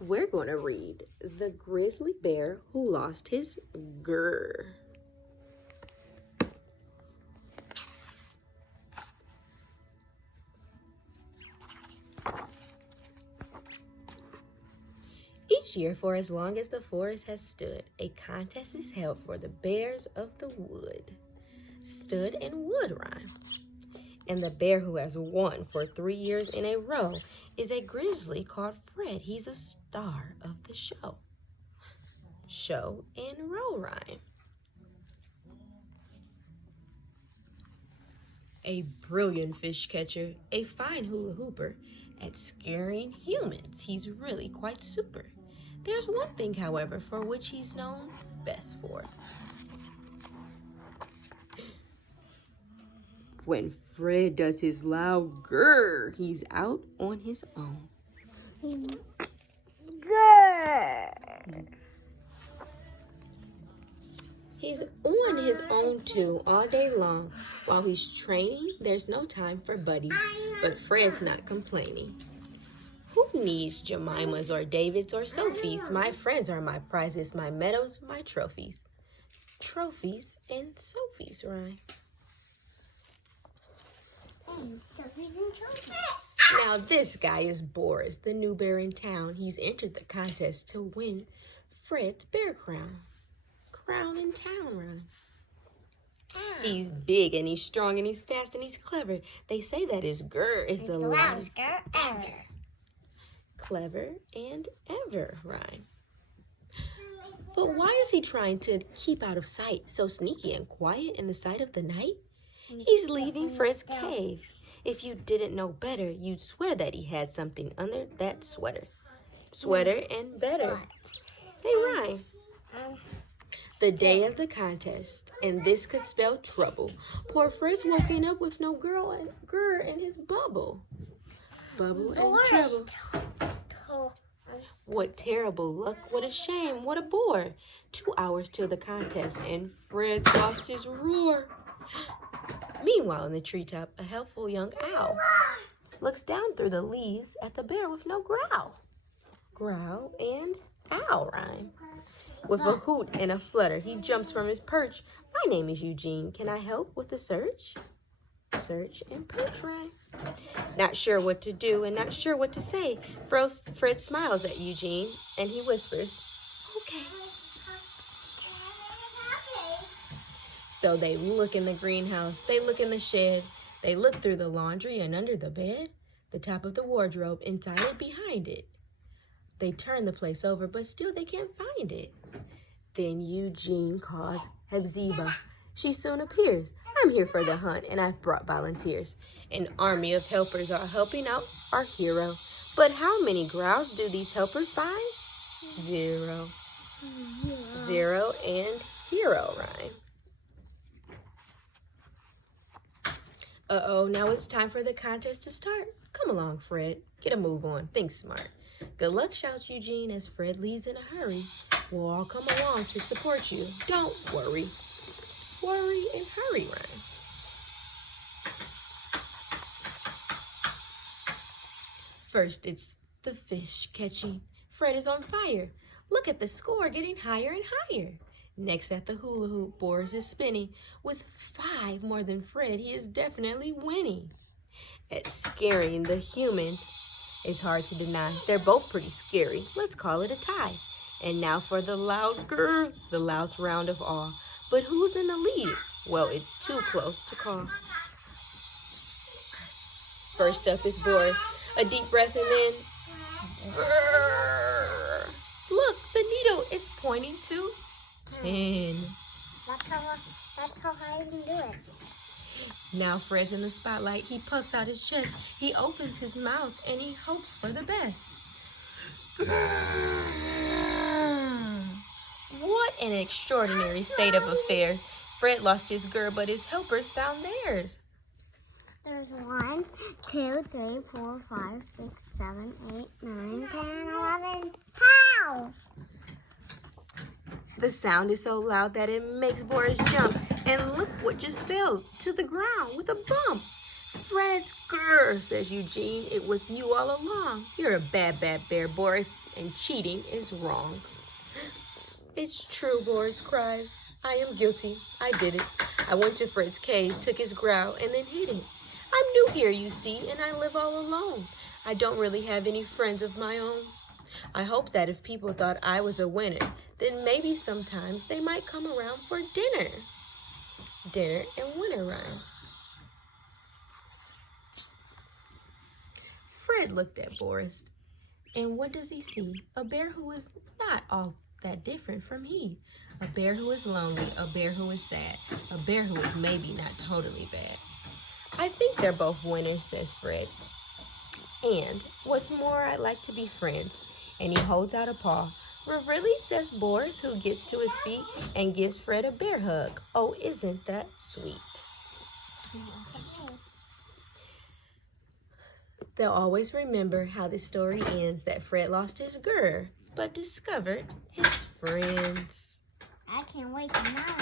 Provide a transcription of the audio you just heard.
We're going to read The Grizzly Bear Who Lost His GRRRR. Each year, for as long as the forest has stood, a contest is held for the bears of the wood. Stood and wood rhyme. And the bear who has won for 3 years in a row is a grizzly called Fred. He's a star of the show. Show and row rhyme. A brilliant fish catcher, a fine hula hooper, at scaring humans, he's really quite super. There's one thing, however, for which he's known best for. When Fred does his loud grrr, he's out on his own. Grrr. He's on his own too all day long. While he's training, there's no time for Buddy, but Fred's not complaining. Who needs Jemimas or Davids or Sophies? My friends are my prizes, my medals, my trophies. Trophies and Sophies rhyme. Sophies and trophies. Now this guy is Boris, the new bear in town. He's entered the contest to win Fred's bear crown. Crown in town rhyme. He's big and he's strong and he's fast and he's clever. They say that his grrr is the loudest grrr ever. Clever and ever rhyme. But why is he trying to keep out of sight, so sneaky and quiet in the sight of the night? He's leaving Fred's cave. If you didn't know better, you'd swear that he had something under that sweater. Sweater and better. They rhyme. The day of the contest, and this could spell trouble. Poor Fred's woken up with no grrr in his bubble. Bubble and trouble. What terrible luck, what a shame, what a bore. 2 hours till the contest, and Fred's lost his roar. Meanwhile, in the treetop, a helpful young owl looks down through the leaves at the bear with no growl. Growl and owl rhyme. With a hoot and a flutter, he jumps from his perch. My name is Eugene. Can I help with the search? Search and perch rhyme. Not sure what to do and not sure what to say. Fred smiles at Eugene and he whispers, okay. So they look in the greenhouse, they look in the shed, they look through the laundry and under the bed, the top of the wardrobe, inside and behind it. They turn the place over, but still they can't find it. Then Eugene calls Hepzibah. She soon appears. I'm here for the hunt, and I've brought volunteers. An army of helpers are helping out our hero. But how many growls do these helpers find? 0. 0 and hero rhyme. Uh-oh, now it's time for the contest to start. Come along, Fred. Get a move on. Think smart. Good luck, shouts Eugene as Fred leaves in a hurry. We'll all come along to support you. Don't worry. Worry and hurry rhyme. First, it's the fish catching. Fred is on fire. Look at the score getting higher and higher. Next at the hula hoop, Boris is spinning. With 5 more than Fred, he is definitely winning. At scaring the humans, it's hard to deny. They're both pretty scary. Let's call it a tie. And now for the loud grrr, the loudest round of all. But who's in the lead? Well, it's too close to call. First up is Boris. A deep breath and then grrr. Look, the needle, it's pointing to 10. That's how high you can do it. Now Fred's in the spotlight. He puffs out his chest. He opens his mouth and he hopes for the best. What an extraordinary state of affairs. Fred lost his grrr, but his helpers found theirs. There's 1, 2, 3, 4, 5, 6, 7, 8, 9, 10, 11, 12. The sound is so loud that it makes Boris jump. And look what just fell to the ground with a bump. Fred's grrr, says Eugene. It was you all along. You're a bad, bad bear, Boris, and cheating is wrong. It's true, Boris cries. I am guilty. I did it. I went to Fred's cave, took his growl, and then hid it. I'm new here, you see, and I live all alone. I don't really have any friends of my own. I hope that if people thought I was a winner, then maybe sometimes they might come around for dinner. Dinner and winter rhyme. Fred looked at Boris, and what does he see? A bear who is not all that different from he. A bear who is lonely, a bear who is sad, a bear who is maybe not totally bad. I think they're both winners, says Fred. And what's more, I'd like to be friends. And he holds out a paw. Well, really, says Boris, who gets to his feet and gives Fred a bear hug. Oh, isn't that sweet? They'll always remember how the story ends, that Fred lost his grrr, but discovered his friends. I can't wait to know.